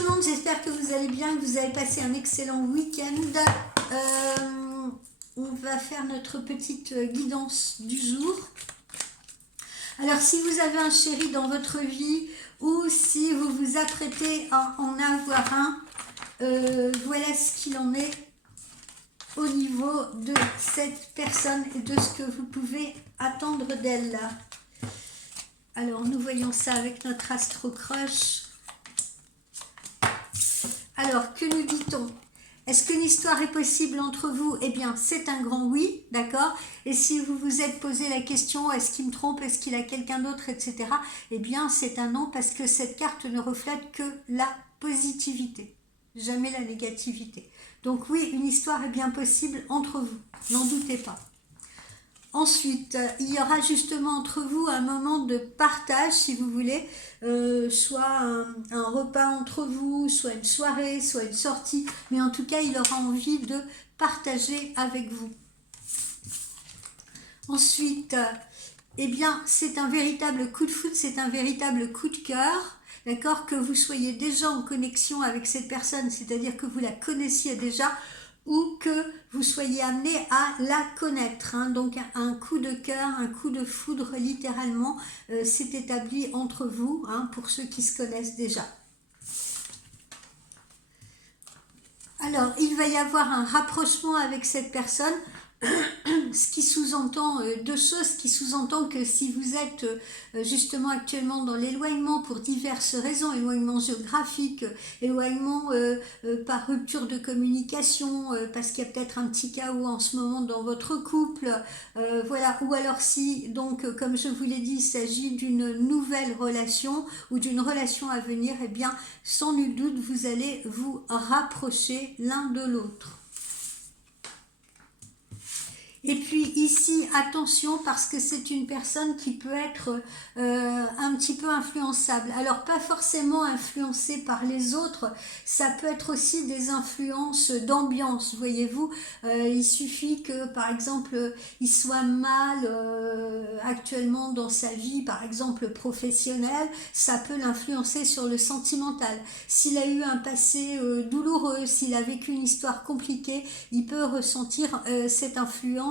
le monde, j'espère que vous allez bien, que vous avez passé un excellent week-end. On va faire notre petite guidance du jour. Alors si vous avez un chéri dans votre vie ou si vous vous apprêtez à en avoir un, voilà ce qu'il en est au niveau de cette personne et de ce que vous pouvez attendre d'elle là. Alors nous voyons ça avec notre Astro Crush. Alors, que nous dit-on? Est-ce qu'une histoire est possible entre vous? Eh bien, c'est un grand oui, d'accord? Et si vous vous êtes posé la question, est-ce qu'il me trompe, est-ce qu'il a quelqu'un d'autre, etc. Eh bien, c'est un non parce que cette carte ne reflète que la positivité, jamais la négativité. Donc oui, une histoire est bien possible entre vous, n'en doutez pas. Ensuite, il y aura justement entre vous un moment de partage, si vous voulez, soit un repas entre vous, soit une soirée, soit une sortie, mais en tout cas, il aura envie de partager avec vous. Ensuite, eh bien, c'est un véritable coup de foudre, c'est un véritable coup de cœur, d'accord, que vous soyez déjà en connexion avec cette personne, c'est-à-dire que vous la connaissiez déjà, ou que vous soyez amené à la connaître. Hein. Donc un coup de cœur, un coup de foudre littéralement s'est établi entre vous, hein, pour ceux qui se connaissent déjà. Alors il va y avoir un rapprochement avec cette personne, ce qui sous-entend deux choses, qui sous-entend que si vous êtes justement actuellement dans l'éloignement pour diverses raisons, éloignement géographique, éloignement par rupture de communication, parce qu'il y a peut-être un petit chaos en ce moment dans votre couple, voilà, ou alors si, donc comme je vous l'ai dit, il s'agit d'une nouvelle relation ou d'une relation à venir, eh bien sans nul doute vous allez vous rapprocher l'un de l'autre. Et puis ici, attention, parce que c'est une personne qui peut être un petit peu influençable. Alors pas forcément influencée par les autres, ça peut être aussi des influences d'ambiance, voyez-vous. Il suffit que par exemple, il soit mal actuellement dans sa vie, par exemple professionnelle, ça peut l'influencer sur le sentimental. S'il a eu un passé douloureux, s'il a vécu une histoire compliquée, il peut ressentir cette influence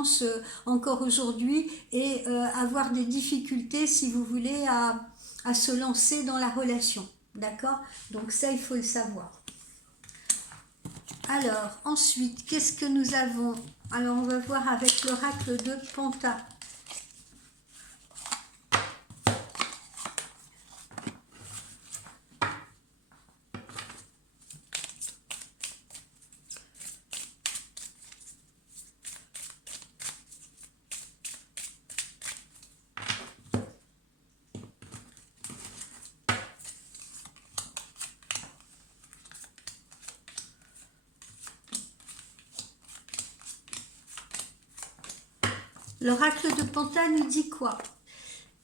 encore aujourd'hui et avoir des difficultés, si vous voulez, à se lancer dans la relation. D'accord? Donc ça, il faut le savoir. Alors, ensuite, qu'est-ce que nous avons? Alors, on va voir avec l'oracle de Panta. L'oracle de Panta nous dit quoi?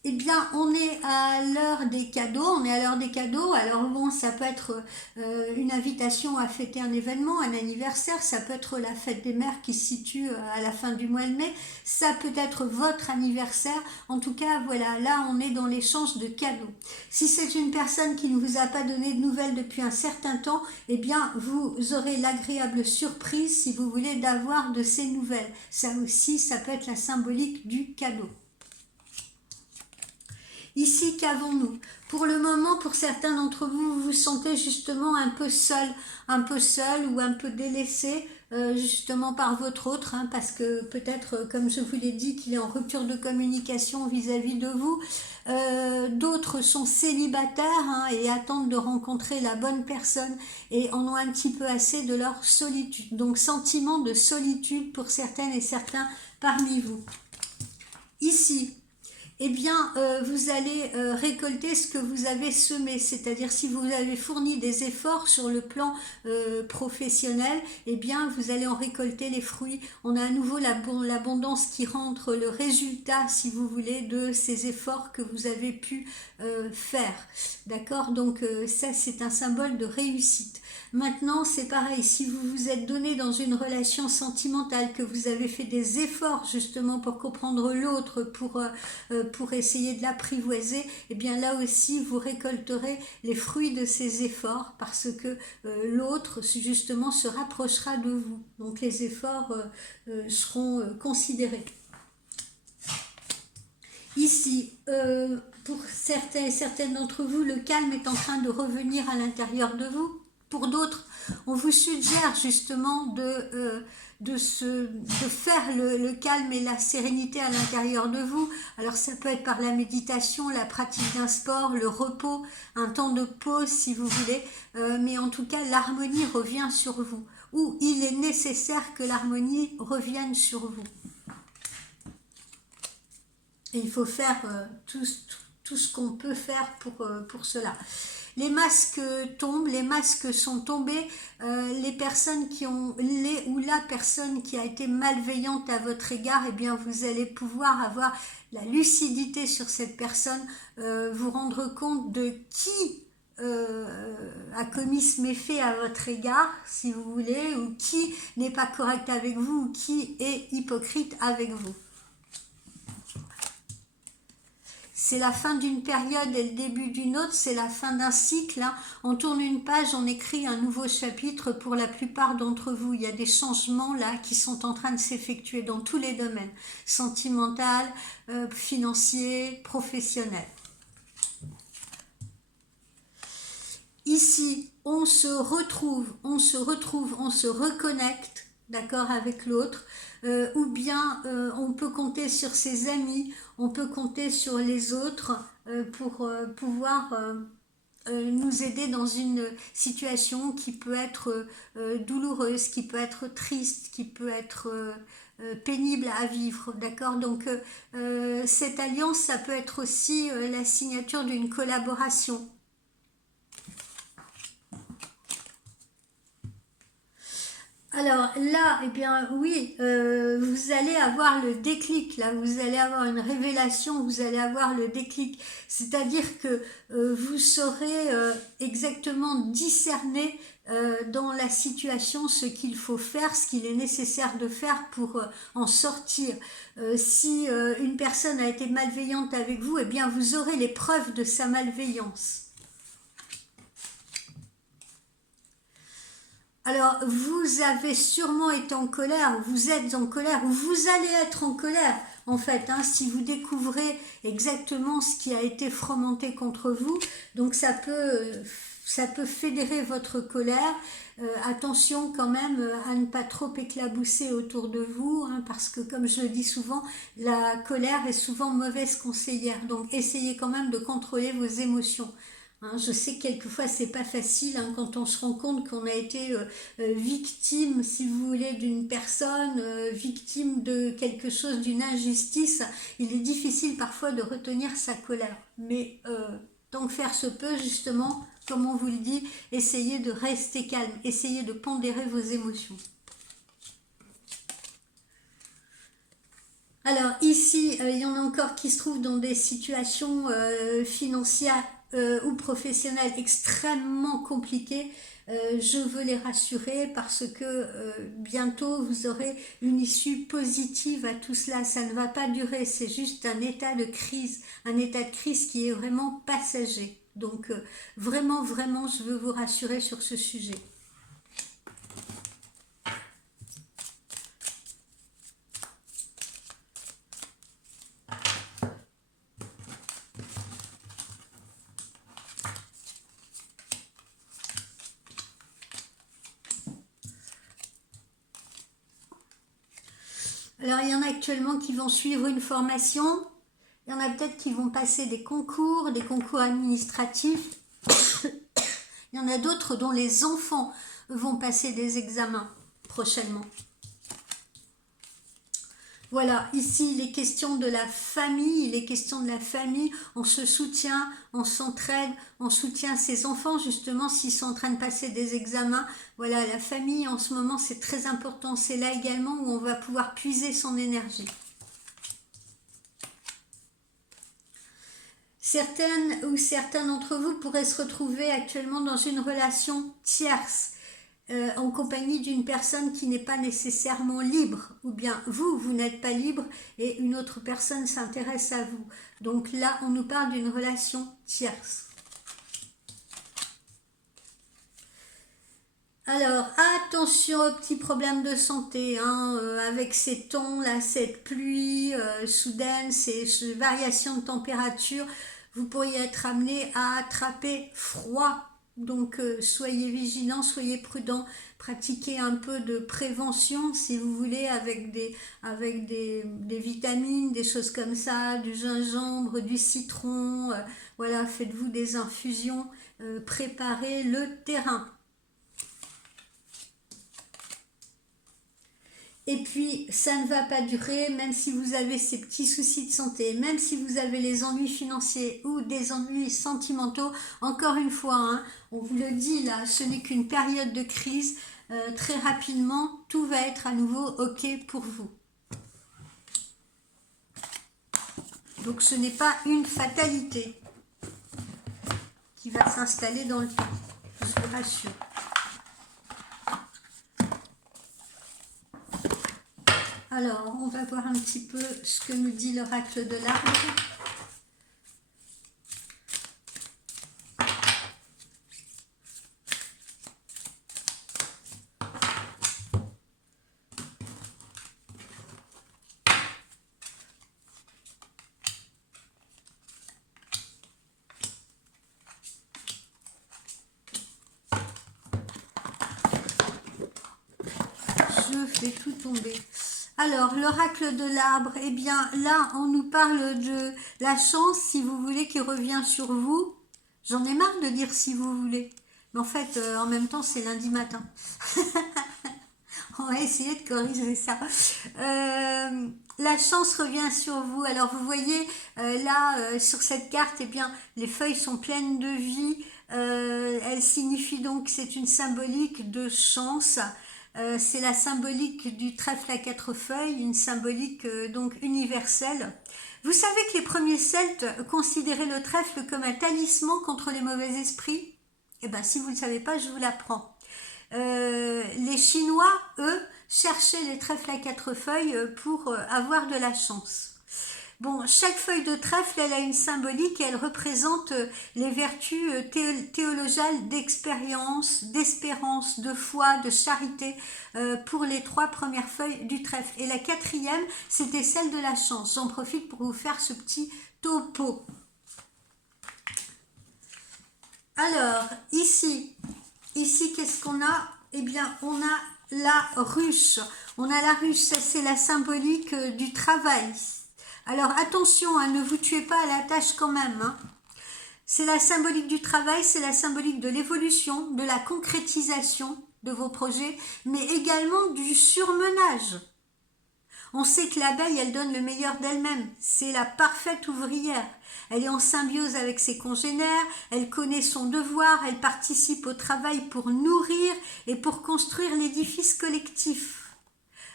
Eh bien, on est à l'heure des cadeaux, Alors bon, ça peut être une invitation à fêter un événement, un anniversaire, ça peut être la fête des mères qui se situe à la fin du mois de mai, ça peut être votre anniversaire. En tout cas, voilà, là on est dans l'échange de cadeaux. Si c'est une personne qui ne vous a pas donné de nouvelles depuis un certain temps, eh bien, vous aurez l'agréable surprise, si vous voulez, d'avoir de ces nouvelles. Ça aussi, ça peut être la symbolique du cadeau. Ici, qu'avons-nous? Pour le moment, pour certains d'entre vous, vous vous sentez justement un peu seul ou un peu délaissé, justement par votre autre, hein, parce que peut-être, comme je vous l'ai dit, qu'il est en rupture de communication vis-à-vis de vous. D'autres sont célibataires, hein, et attendent de rencontrer la bonne personne et en ont un petit peu assez de leur solitude. Donc, sentiment de solitude pour certaines et certains parmi vous. Ici, eh bien, vous allez récolter ce que vous avez semé, c'est-à-dire si vous avez fourni des efforts sur le plan professionnel, eh bien, vous allez en récolter les fruits. On a à nouveau l'abondance qui rentre, le résultat, si vous voulez, de ces efforts que vous avez pu faire. D'accord? Donc, ça, c'est un symbole de réussite. Maintenant, c'est pareil, si vous vous êtes donné dans une relation sentimentale, que vous avez fait des efforts justement pour comprendre l'autre, pour pour essayer de l'apprivoiser, et bien là aussi vous récolterez les fruits de ces efforts parce que l'autre justement se rapprochera de vous. Donc les efforts seront considérés. Ici, pour certains et certaines d'entre vous, le calme est en train de revenir à l'intérieur de vous. Pour d'autres, on vous suggère justement de faire le calme et la sérénité à l'intérieur de vous. Alors ça peut être par la méditation, la pratique d'un sport, le repos, un temps de pause si vous voulez, mais en tout cas l'harmonie revient sur vous, ou il est nécessaire que l'harmonie revienne sur vous. Et il faut faire tout ce qu'on peut faire pour cela. Les masques tombent, les masques sont tombés, les personnes qui ont, ou la personne qui a été malveillante à votre égard, eh bien vous allez pouvoir avoir la lucidité sur cette personne, vous rendre compte de qui a commis ce méfait à votre égard, si vous voulez, ou qui n'est pas correct avec vous, ou qui est hypocrite avec vous. C'est la fin d'une période et le début d'une autre, c'est la fin d'un cycle. Hein. On tourne une page, on écrit un nouveau chapitre pour la plupart d'entre vous. Il y a des changements là qui sont en train de s'effectuer dans tous les domaines, sentimental, financier, professionnel. Ici, on se retrouve, on se reconnecte, d'accord, avec l'autre. Ou bien on peut compter sur ses amis, on peut compter sur les autres pour pouvoir nous aider dans une situation qui peut être douloureuse, qui peut être triste, qui peut être pénible à vivre, d'accord. Donc cette alliance, ça peut être aussi la signature d'une collaboration. Alors là, eh bien oui, vous allez avoir le déclic, là, vous allez avoir une révélation, vous allez avoir le déclic, c'est-à-dire que vous saurez exactement discerner dans la situation ce qu'il faut faire, ce qu'il est nécessaire de faire pour en sortir. Si une personne a été malveillante avec vous, eh bien vous aurez les preuves de sa malveillance. Alors, vous avez sûrement été en colère, vous êtes en colère, ou vous allez être en colère, en fait, hein, si vous découvrez exactement ce qui a été fomenté contre vous. Donc, ça peut fédérer votre colère. Attention quand même à ne pas trop éclabousser autour de vous, hein, parce que, comme je le dis souvent, la colère est souvent mauvaise conseillère. Donc, essayez quand même de contrôler vos émotions. Hein, je sais que quelquefois c'est pas facile hein, quand on se rend compte qu'on a été victime, si vous voulez, d'une personne, victime de quelque chose, d'une injustice. Il est difficile parfois de retenir sa colère. Mais tant que faire se peut, justement, comme on vous le dit, essayez de rester calme, essayez de pondérer vos émotions. Alors ici, il y en a encore qui se trouvent dans des situations financières ou professionnelles extrêmement compliquées. Je veux les rassurer parce que bientôt vous aurez une issue positive à tout cela. Ça ne va pas durer, c'est juste un état de crise qui est vraiment passager. Donc vraiment, vraiment, je veux vous rassurer sur ce sujet. Alors, il y en a actuellement qui vont suivre une formation. Il y en a peut-être qui vont passer des concours administratifs. Il y en a d'autres dont les enfants vont passer des examens prochainement. Voilà, ici, il est question de la famille, on se soutient, on s'entraide, on soutient ses enfants, justement, s'ils sont en train de passer des examens. Voilà, la famille, en ce moment, c'est très important. C'est là également où on va pouvoir puiser son énergie. Certaines ou certains d'entre vous pourraient se retrouver actuellement dans une relation tierce. en compagnie d'une personne qui n'est pas nécessairement libre, ou bien vous n'êtes pas libre et une autre personne s'intéresse à vous. Donc là, on nous parle d'une relation tierce. Alors, attention aux petits problèmes de santé, hein, avec ces tons, là, cette pluie soudaine, ces variations de température, vous pourriez être amené à attraper froid. Donc, soyez vigilants, soyez prudents, pratiquez un peu de prévention, si vous voulez, avec des vitamines, des choses comme ça, du gingembre, du citron, voilà, faites-vous des infusions, préparez le terrain. Et puis, ça ne va pas durer, même si vous avez ces petits soucis de santé, même si vous avez les ennuis financiers ou des ennuis sentimentaux. Encore une fois, hein, on vous le dit là, ce n'est qu'une période de crise. Très rapidement, tout va être à nouveau OK pour vous. Donc, ce n'est pas une fatalité qui va s'installer dans le temps, je vous rassure. Alors, on va voir un petit peu ce que nous dit l'oracle de l'arbre. Je fais tout tomber. Alors, l'oracle de l'arbre, eh bien, là, on nous parle de la chance, si vous voulez, qui revient sur vous. J'en ai marre de dire si vous voulez. Mais en fait, en même temps, c'est lundi matin. On va essayer de corriger ça. La chance revient sur vous. Alors, vous voyez, là, sur cette carte, eh bien, les feuilles sont pleines de vie. Elle signifie donc que c'est une symbolique de chance. C'est la symbolique du trèfle à 4 feuilles, une symbolique donc universelle. Vous savez que les premiers Celtes considéraient le trèfle comme un talisman contre les mauvais esprits? Eh bien, si vous ne le savez pas, je vous l'apprends. Les Chinois, eux, cherchaient les trèfles à 4 feuilles pour avoir de la chance. Bon, chaque feuille de trèfle, elle a une symbolique et elle représente les vertus théologales d'expérience, d'espérance, de foi, de charité pour les 3 premières feuilles du trèfle. Et la 4e, c'était celle de la chance. J'en profite pour vous faire ce petit topo. Alors, ici, qu'est-ce qu'on a? Eh bien, on a la ruche. On a la ruche, ça c'est la symbolique du travail. Alors attention, hein, ne vous tuez pas à la tâche quand même. Hein. C'est la symbolique du travail, c'est la symbolique de l'évolution, de la concrétisation de vos projets, mais également du surmenage. On sait que l'abeille, elle donne le meilleur d'elle-même. C'est la parfaite ouvrière. Elle est en symbiose avec ses congénères, elle connaît son devoir, elle participe au travail pour nourrir et pour construire l'édifice collectif.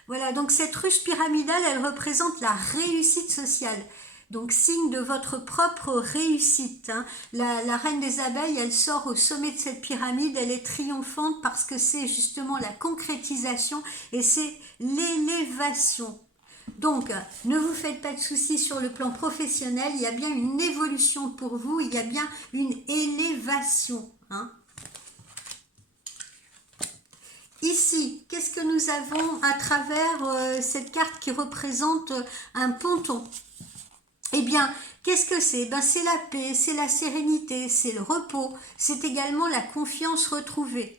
Voilà, donc cette ruche pyramidale, elle représente la réussite sociale. Donc signe de votre propre réussite. Hein. La reine des abeilles, elle sort au sommet de cette pyramide, elle est triomphante parce que c'est justement la concrétisation et c'est l'élévation. Donc, ne vous faites pas de soucis sur le plan professionnel, il y a bien une évolution pour vous, il y a bien une élévation. Hein. Ici, qu'est-ce que nous avons à travers cette carte qui représente un ponton? Eh bien, qu'est-ce que c'est? Ben, c'est la paix, c'est la sérénité, c'est le repos, c'est également la confiance retrouvée.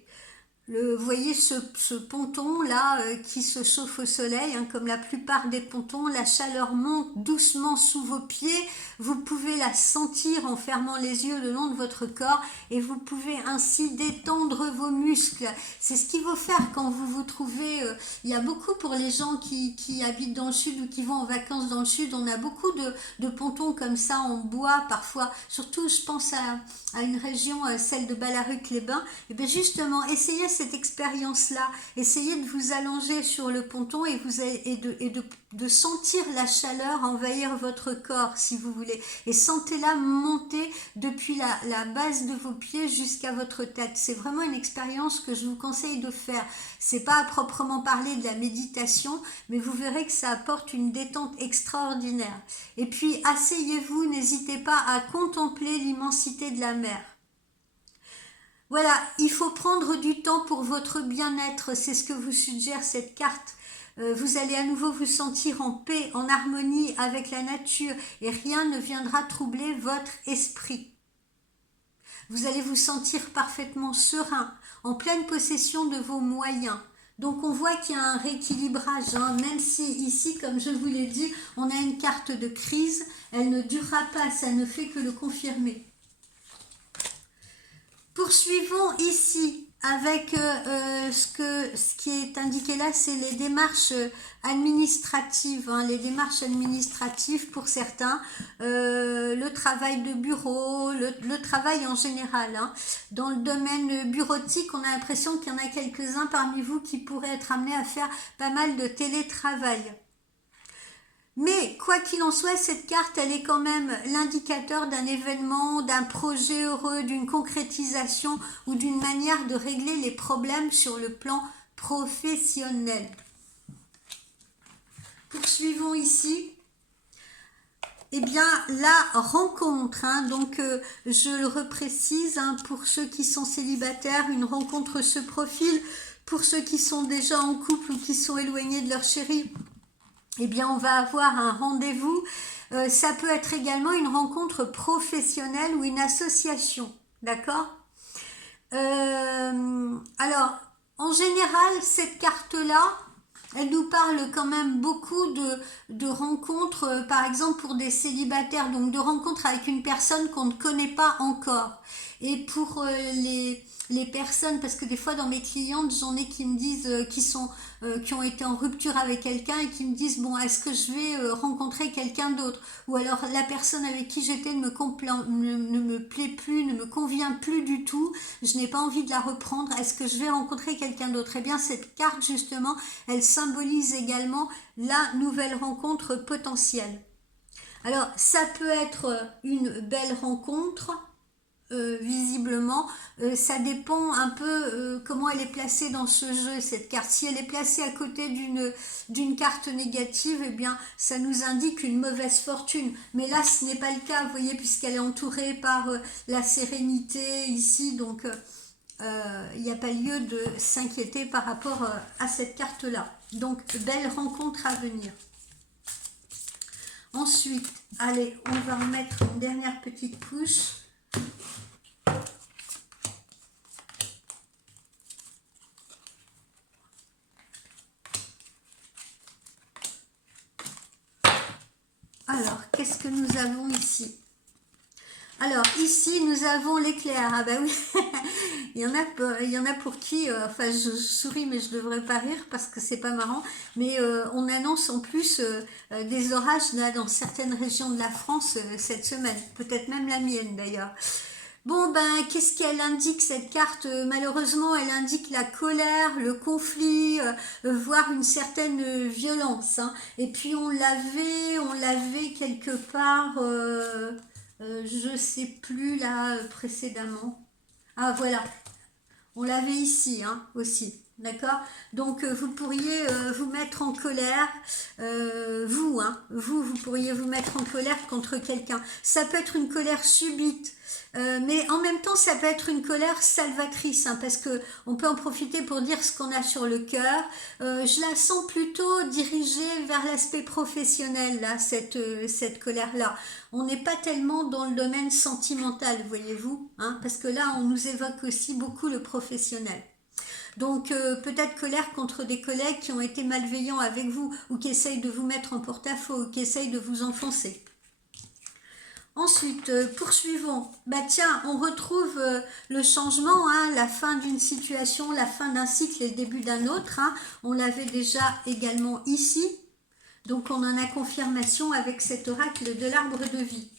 Vous voyez ce ponton là qui se chauffe au soleil, hein, comme la plupart des pontons, la chaleur monte doucement sous vos pieds, vous pouvez la sentir en fermant les yeux le long de votre corps et vous pouvez ainsi détendre vos muscles. C'est ce qu'il faut faire quand vous vous trouvez, il y a beaucoup pour les gens qui habitent dans le sud ou qui vont en vacances dans le sud, on a beaucoup de pontons comme ça en bois parfois, surtout je pense à une région, celle de Ballaruc-les-Bains, et bien justement essayez ces cette expérience-là. Essayez de vous allonger sur le ponton et, de sentir la chaleur envahir votre corps, si vous voulez. Et sentez-la monter depuis la base de vos pieds jusqu'à votre tête. C'est vraiment une expérience que je vous conseille de faire. C'est pas à proprement parler de la méditation, mais vous verrez que ça apporte une détente extraordinaire. Et puis, asseyez-vous, n'hésitez pas à contempler l'immensité de la mer. Voilà, il faut prendre du temps pour votre bien-être, c'est ce que vous suggère cette carte. Vous allez à nouveau vous sentir en paix, en harmonie avec la nature et rien ne viendra troubler votre esprit. Vous allez vous sentir parfaitement serein, en pleine possession de vos moyens. Donc on voit qu'il y a un rééquilibrage, hein, même si ici, comme je vous l'ai dit, on a une carte de crise, elle ne durera pas, ça ne fait que le confirmer. Poursuivons ici avec ce qui est indiqué là, c'est les démarches administratives, hein, les démarches administratives pour certains, le travail de bureau, le travail en général. Hein. Dans le domaine bureautique, on a l'impression qu'il y en a quelques-uns parmi vous qui pourraient être amenés à faire pas mal de télétravail. Mais quoi qu'il en soit, cette carte, elle est quand même l'indicateur d'un événement, d'un projet heureux, d'une concrétisation ou d'une manière de régler les problèmes sur le plan professionnel. Poursuivons ici. Eh bien, la rencontre, hein, donc je le reprécise, hein, pour ceux qui sont célibataires, une rencontre se profile. Pour ceux qui sont déjà en couple ou qui sont éloignés de leur chéri, eh bien, on va avoir un rendez-vous. Ça peut être également une rencontre professionnelle ou une association, d'accord ? Alors, en général, cette carte-là, elle nous parle quand même beaucoup de rencontres, par exemple pour des célibataires, donc de rencontres avec une personne qu'on ne connaît pas encore. Et pour les personnes, parce que des fois dans mes clientes, j'en ai qui me disent, qui ont été en rupture avec quelqu'un et qui me disent, bon, est-ce que je vais rencontrer quelqu'un d'autre ? Ou alors la personne avec qui j'étais ne me plaît plus, ne me convient plus du tout, je n'ai pas envie de la reprendre, est-ce que je vais rencontrer quelqu'un d'autre ? Eh bien, cette carte, justement, elle symbolise également la nouvelle rencontre potentielle. Alors, ça peut être une belle rencontre, visiblement, ça dépend un peu comment elle est placée dans ce jeu, cette carte. Si elle est placée à côté d'une carte négative, eh bien ça nous indique une mauvaise fortune, mais là ce n'est pas le cas, vous voyez, puisqu'elle est entourée par la sérénité ici, donc il n'y a pas lieu de s'inquiéter par rapport à cette carte là. Donc belle rencontre à venir. Ensuite, allez, on va remettre une dernière petite couche. Alors, qu'est-ce que nous avons ici? Alors, ici, nous avons l'éclair. Ah ben oui, il y en a pour qui, enfin, je souris, mais je ne devrais pas rire parce que c'est pas marrant. Mais on annonce en plus des orages là, dans certaines régions de la France cette semaine. Peut-être même la mienne d'ailleurs. Bon, ben, qu'est-ce qu'elle indique cette carte? Malheureusement, elle indique la colère, le conflit, voire une certaine violence. Hein. Et puis, on l'avait quelque part, je sais plus là précédemment. Ah, voilà, on l'avait ici hein, aussi. D'accord? Donc, vous pourriez vous mettre en colère, vous pourriez vous mettre en colère contre quelqu'un. Ça peut être une colère subite, mais en même temps, ça peut être une colère salvatrice, hein, parce que on peut en profiter pour dire ce qu'on a sur le cœur. Je la sens plutôt dirigée vers l'aspect professionnel, là, cette colère-là. On n'est pas tellement dans le domaine sentimental, voyez-vous, hein, parce que là, on nous évoque aussi beaucoup le professionnel. Donc peut-être colère contre des collègues qui ont été malveillants avec vous ou qui essayent de vous mettre en porte-à-faux ou qui essayent de vous enfoncer. Ensuite, poursuivons. Bah tiens, on retrouve le changement, hein, la fin d'une situation, la fin d'un cycle et le début d'un autre. Hein. On l'avait déjà également ici. Donc on en a confirmation avec cet oracle de l'arbre de vie.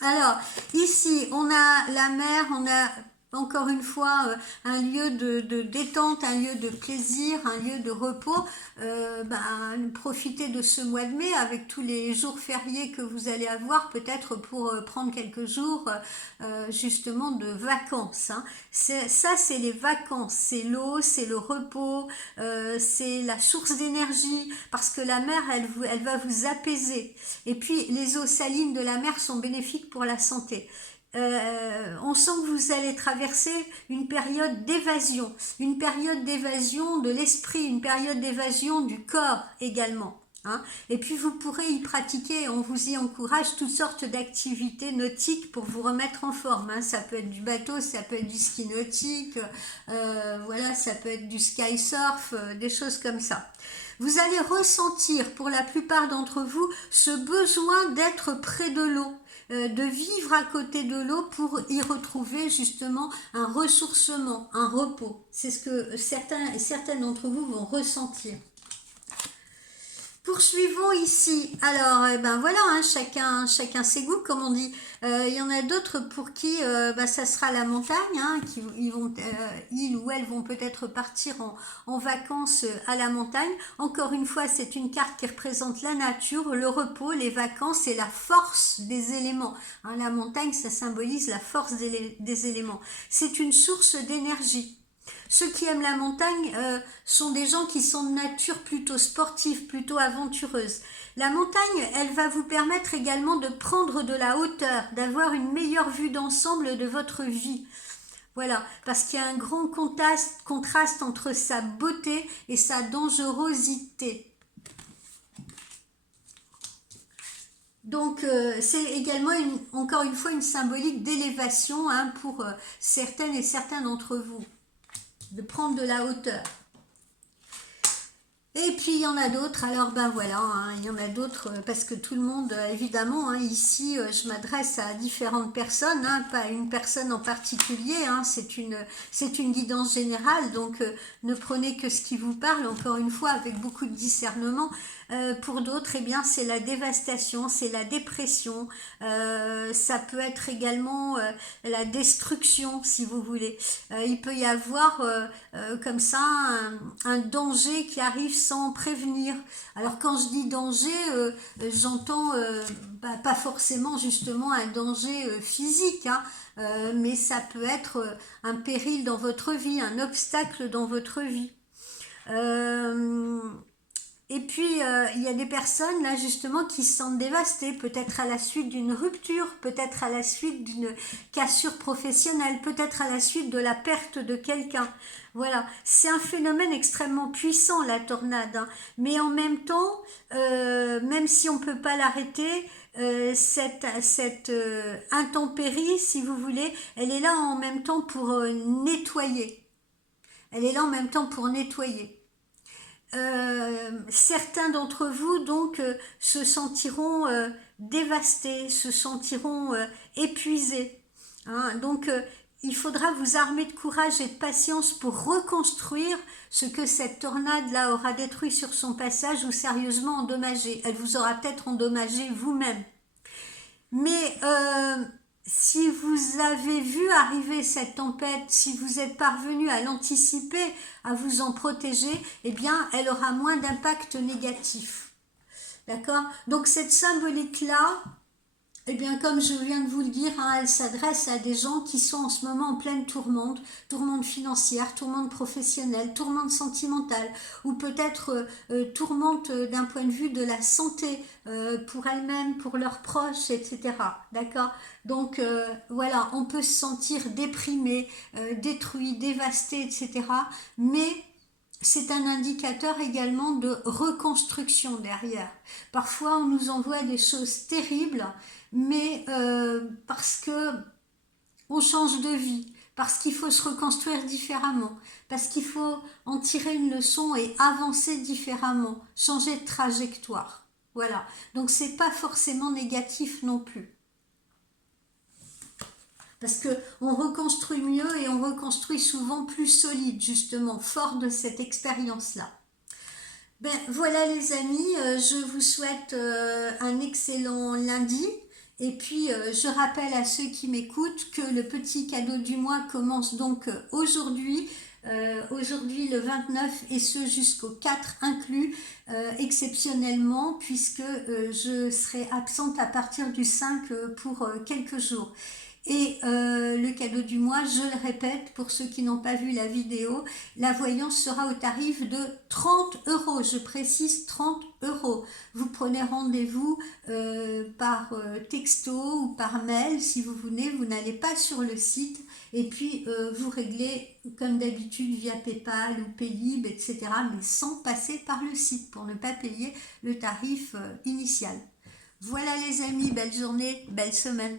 Alors, ici, on a la mer, on a encore une fois un lieu de détente, un lieu de plaisir, un lieu de repos. Profitez de ce mois de mai avec tous les jours fériés que vous allez avoir, peut-être pour prendre quelques jours justement de vacances. Hein. Ça, c'est les vacances, c'est l'eau, c'est le repos, c'est la source d'énergie, parce que la mer, elle va vous apaiser. Et puis, les eaux salines de la mer sont bénéfiques pour la santé. On sent que vous allez traverser une période d'évasion de l'esprit, une période d'évasion du corps également. Hein. Et puis vous pourrez y pratiquer, on vous y encourage toutes sortes d'activités nautiques pour vous remettre en forme. Hein. Ça peut être du bateau, ça peut être du ski nautique, voilà, ça peut être du sky surf, des choses comme ça. Vous allez ressentir pour la plupart d'entre vous ce besoin d'être près de l'eau, de vivre à côté de l'eau pour y retrouver justement un ressourcement, un repos. C'est ce que certains et certaines d'entre vous vont ressentir. Poursuivons ici. Alors, voilà, hein, chacun ses goûts, comme on dit. Il y en a d'autres pour qui ça sera la montagne, hein, ils ou elles vont peut-être partir en vacances à la montagne. Encore une fois, c'est une carte qui représente la nature, le repos, les vacances et la force des éléments. Hein, la montagne, ça symbolise la force des éléments. C'est une source d'énergie. Ceux qui aiment la montagne sont des gens qui sont de nature plutôt sportive, plutôt aventureuse. La montagne, elle va vous permettre également de prendre de la hauteur, d'avoir une meilleure vue d'ensemble de votre vie. Voilà, parce qu'il y a un grand contraste entre sa beauté et sa dangerosité. Donc c'est également encore une fois une symbolique d'élévation, hein, pour certaines et certains d'entre vous, de prendre de la hauteur. Et puis il y en a d'autres, alors voilà, hein, il y en a d'autres parce que tout le monde, évidemment, hein, ici je m'adresse à différentes personnes, hein, pas une personne en particulier, hein, c'est une guidance générale, donc ne prenez que ce qui vous parle, encore une fois, avec beaucoup de discernement. Pour d'autres, eh bien, c'est la dévastation, c'est la dépression, ça peut être également la destruction, si vous voulez. Il peut y avoir comme ça un danger qui arrive sans prévenir. Alors quand je dis danger, j'entends pas forcément justement un danger physique, hein, mais ça peut être un péril dans votre vie, un obstacle dans votre vie. Et puis, il y a des personnes, là, justement, qui se sentent dévastées, peut-être à la suite d'une rupture, peut-être à la suite d'une cassure professionnelle, peut-être à la suite de la perte de quelqu'un. Voilà, c'est un phénomène extrêmement puissant, la tornade, hein. Mais en même temps, même si on ne peut pas l'arrêter, cette intempérie, si vous voulez, elle est là en même temps pour nettoyer. Elle est là en même temps pour nettoyer. Certains d'entre vous donc se sentiront dévastés, se sentiront épuisés. Hein, donc il faudra vous armer de courage et de patience pour reconstruire ce que cette tornade-là aura détruit sur son passage ou sérieusement endommagé. Elle vous aura peut-être endommagé vous-même. Mais si vous avez vu arriver cette tempête, si vous êtes parvenu à l'anticiper, à vous en protéger, eh bien, elle aura moins d'impact négatif. D'accord? Donc, cette symbolique-là, eh bien, comme je viens de vous le dire, hein, elle s'adresse à des gens qui sont en ce moment en pleine tourmente financière, tourmente professionnelle, tourmente sentimentale, ou peut-être tourmente d'un point de vue de la santé pour elles-mêmes, pour leurs proches, etc. D'accord? Donc voilà, on peut se sentir déprimé, détruit, dévasté, etc. Mais c'est un indicateur également de reconstruction derrière. Parfois, on nous envoie des choses terribles, mais parce que on change de vie, parce qu'il faut se reconstruire différemment, parce qu'il faut en tirer une leçon et avancer différemment, changer de trajectoire. Voilà. Donc c'est pas forcément négatif non plus. Parce qu'on reconstruit mieux et on reconstruit souvent plus solide, justement, fort de cette expérience-là. Ben voilà les amis, je vous souhaite un excellent lundi Et puis, je rappelle à ceux qui m'écoutent que le petit cadeau du mois commence donc aujourd'hui. Aujourd'hui le 29 et ce jusqu'au 4 inclus, exceptionnellement, puisque je serai absente à partir du 5 pour quelques jours. Et le cadeau du mois, je le répète, pour ceux qui n'ont pas vu la vidéo, la voyance sera au tarif de 30 euros. Je précise 30 euros. Vous prenez rendez-vous par texto ou par mail si vous venez. Vous n'allez pas sur le site. Et puis vous réglez comme d'habitude via PayPal ou Paylib, etc. Mais sans passer par le site pour ne pas payer le tarif initial. Voilà les amis, belle journée, belle semaine.